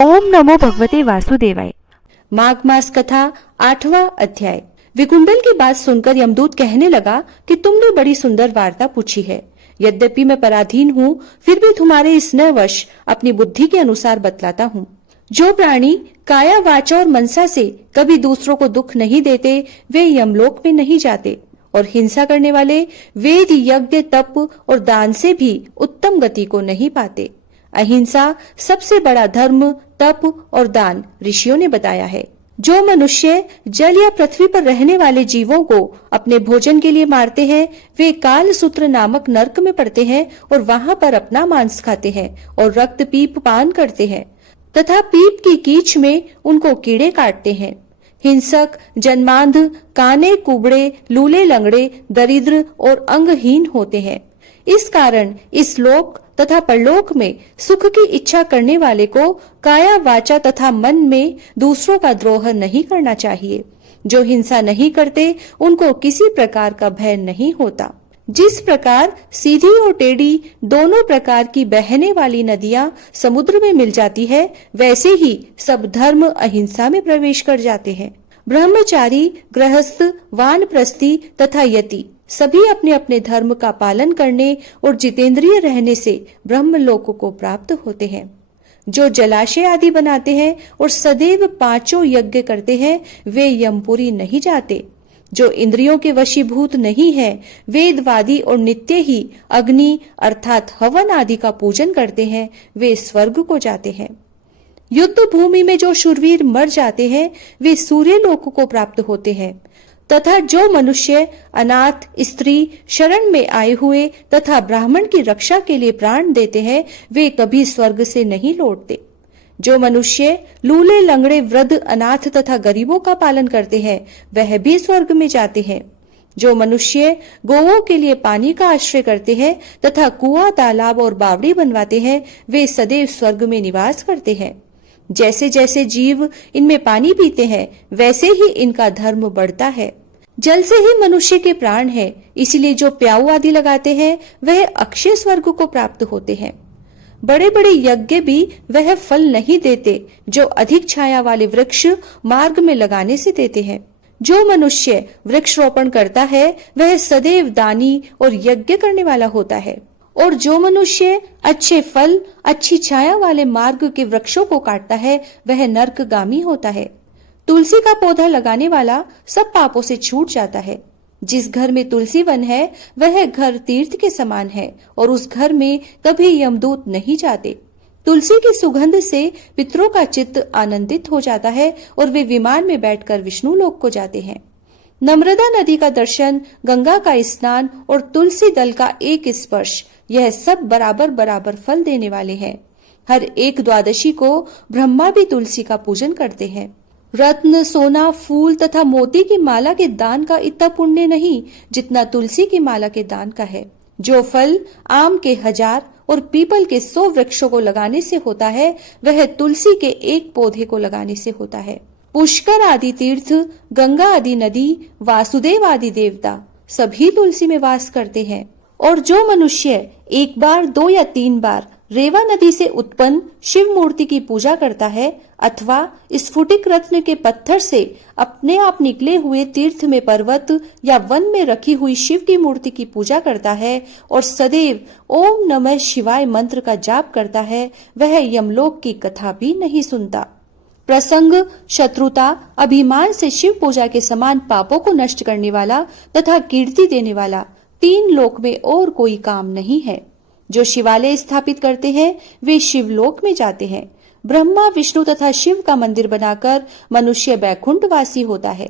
ओम नमो भगवते वासुदेवाय। माघ मास कथा 8वां अध्याय। विकुंडल की बात सुनकर यमदूत कहने लगा कि तुमने बड़ी सुंदर वार्ता पूछी है। यद्यपि मैं पराधीन हूँ, फिर भी तुम्हारे स्नेहवश अपनी बुद्धि के अनुसार बतलाता हूँ। जो प्राणी काया वाचा और मनसा से कभी दूसरों को दुख नहीं देते, वे यमलोक में नहीं जाते, और हिंसा करने वाले वेद, यज्ञ, तप और दान से भी उत्तम गति को नहीं पाते। अहिंसा सबसे बड़ा धर्म, तप और दान ऋषियों ने बताया है। जो मनुष्य जल या पृथ्वी पर रहने वाले जीवों को अपने भोजन के लिए मारते हैं, वे काल सूत्र नामक नरक में पड़ते हैं और वहां पर अपना मांस खाते हैं और रक्त पीप पान करते हैं तथा पीप की कीच में उनको कीड़े काटते हैं। हिंसक, जन्मांध, काने, कुबड़े, लूले, लंगड़े, दरिद्र और अंगहीन होते हैं। इस कारण इस लोक तथा परलोक में सुख की इच्छा करने वाले को काया, वाचा तथा मन में दूसरों का द्रोह नहीं करना चाहिए। जो हिंसा नहीं करते, उनको किसी प्रकार का भय नहीं होता। जिस प्रकार सीधी और टेढ़ी दोनों प्रकार की बहने वाली नदियां समुद्र में मिल जाती है, वैसे ही सब धर्म अहिंसा में प्रवेश कर जाते हैं। ब्रह्मचारी, गृहस्थ, वानप्रस्थी तथा यति सभी अपने अपने धर्म का पालन करने और जितेंद्रिय रहने से ब्रह्मलोक को प्राप्त होते हैं। जो जलाशय आदि बनाते हैं और सदैव 5 यज्ञ करते हैं, वे यमपुरी नहीं जाते। जो इंद्रियों के वशीभूत नहीं है, वेदवादी और नित्य ही अग्नि अर्थात हवन आदि का पूजन करते हैं, वे स्वर्ग को जाते हैं। युद्ध भूमि में जो शूरवीर मर जाते हैं, वे सूर्य लोक को प्राप्त होते हैं। तथा जो मनुष्य अनाथ, स्त्री, शरण में आए हुए तथा ब्राह्मण की रक्षा के लिए प्राण देते हैं, वे कभी स्वर्ग से नहीं लौटते। जो मनुष्य लूले, लंगड़े, वृद्ध, अनाथ तथा गरीबों का पालन करते हैं, वह भी स्वर्ग में जाते हैं। जो मनुष्य गौओं के लिए पानी का आश्रय करते हैं तथा कुआं, तालाब और बावड़ी बनवाते हैं, वे सदैव स्वर्ग में निवास करते हैं। जैसे जैसे जीव इनमें पानी पीते हैं, वैसे ही इनका धर्म बढ़ता है। जल से ही मनुष्य के प्राण है, इसलिए जो प्याऊ आदि लगाते हैं, वह अक्षय स्वर्ग को प्राप्त होते हैं। बड़े बड़े यज्ञ भी वह फल नहीं देते, जो अधिक छाया वाले वृक्ष मार्ग में लगाने से देते हैं। जो मनुष्य वृक्ष रोपण करता है, वह सदैव दानी और यज्ञ करने वाला होता है। और जो मनुष्य अच्छे फल, अच्छी छाया वाले मार्ग के वृक्षों को काटता है, वह नरकगामी होता है। तुलसी का पौधा लगाने वाला सब पापों से छूट जाता है। जिस घर में तुलसी वन है, वह घर तीर्थ के समान है और उस घर में कभी यमदूत नहीं जाते। तुलसी की सुगंध से पितरों का चित्त आनंदित हो जाता है और वे विमान में बैठकर विष्णु लोक को जाते हैं। नर्मदा नदी का दर्शन, गंगा का स्नान और तुलसी दल का एक स्पर्श, यह सब बराबर बराबर फल देने वाले हैं। हर एक द्वादशी को ब्रह्मा भी तुलसी का पूजन करते हैं। रत्न, सोना, फूल तथा मोती की माला के दान का इतना पुण्य नहीं जितना तुलसी की माला के दान का है। जो फल आम के 1000 और पीपल के 100 वृक्षों को लगाने से होता है, वह तुलसी के एक पौधे को लगाने से होता है। पुष्कर आदि तीर्थ, गंगा आदि नदी, वासुदेव आदि देवता सभी तुलसी में वास करते हैं। और जो मनुष्य 1 बार, 2 या 3 बार रेवा नदी से उत्पन्न शिव मूर्ति की पूजा करता है, अथवा स्फुटिक रत्न के पत्थर से अपने आप निकले हुए तीर्थ में पर्वत या वन में रखी हुई शिव की मूर्ति की पूजा करता है और सदैव ओम नमः शिवाय मंत्र का जाप करता है, वह यमलोक की कथा भी नहीं सुनता। प्रसंग, शत्रुता, अभिमान से शिव पूजा के समान पापों को नष्ट करने वाला तथा कीर्ति देने वाला 3 लोक में और कोई काम नहीं है। जो शिवालय स्थापित करते हैं, वे शिवलोक में जाते हैं। ब्रह्मा, विष्णु तथा शिव का मंदिर बनाकर मनुष्य बैकुंठवासी होता है।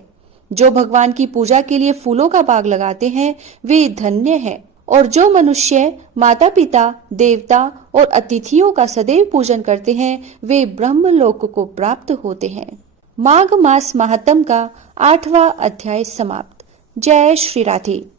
जो भगवान की पूजा के लिए फूलों का बाग लगाते हैं, वे धन्य हैं। और जो मनुष्य माता पिता, देवता और अतिथियों का सदैव पूजन करते हैं, वे ब्रह्मलोक को प्राप्त होते हैं। माघ मास महात्म का 8वां अध्याय समाप्त। जय श्री राधे।